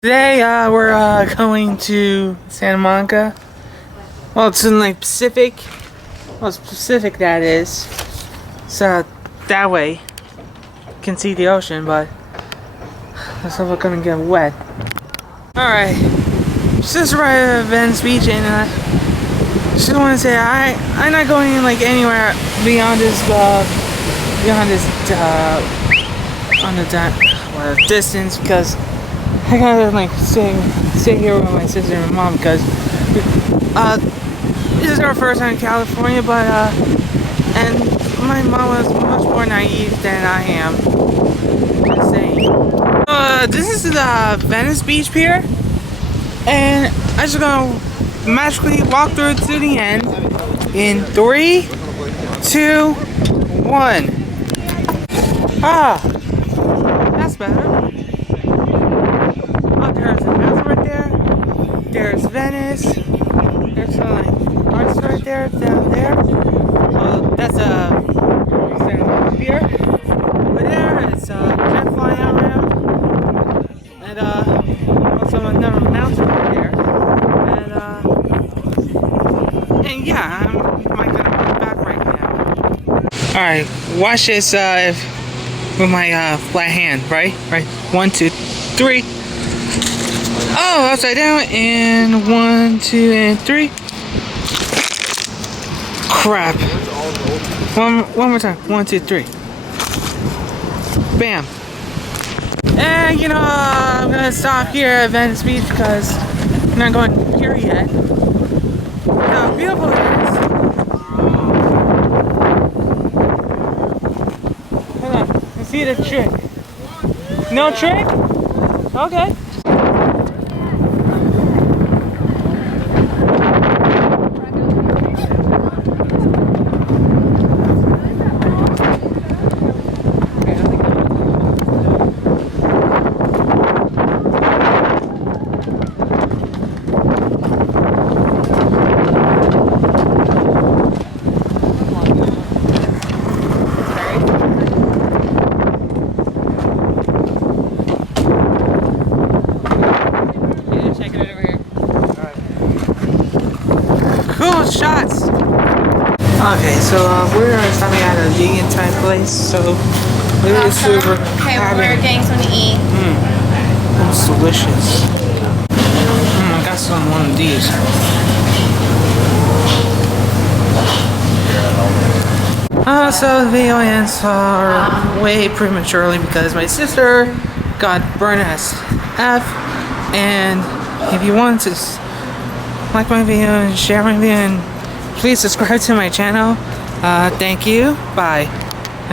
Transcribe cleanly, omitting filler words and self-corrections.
Today, we're going to Santa Monica. Well, it's in like Pacific. Well, it's Pacific, that is. So that way, you can see the ocean, but looks like we're gonna get wet. Alright, just arrived at Venice Beach, and just want to say I'm not going like anywhere beyond this distance, because I gotta like stay here with my sister and mom, because this is our first time in California, but and my mom was much more naive than I am. Just saying. This is the Venice Beach Pier, and I'm just gonna magically walk through it to the end in 3, 2, 1. Ah, that's better. Oh, there's a mountain right there. There's Venice. There's some like arts right there, down there. Oh, that's a pier. Over there, it's a jet flying out around. And also another mountain right there. And yeah, I'm gonna walk back right now. Alright, watch this with my flat hand, right? Right. 1, 2, 3. Oh, upside down, and 1, 2, and 3. Crap. One more time. 1, 2, 3. Bam. And you know, I'm gonna stop here at Venice Beach because I'm not going here yet. How beautiful it is. Hold on. Let's see the trick. No trick? Okay. Cool shots. Okay, so we're stopping at a vegan type place. So look at this super. Okay, we're getting something to eat. It's delicious. I got some one of these. So the video ends way prematurely because my sister got burned as F. And if you want to like my video and share my video, and please subscribe to my channel. Thank you. Bye.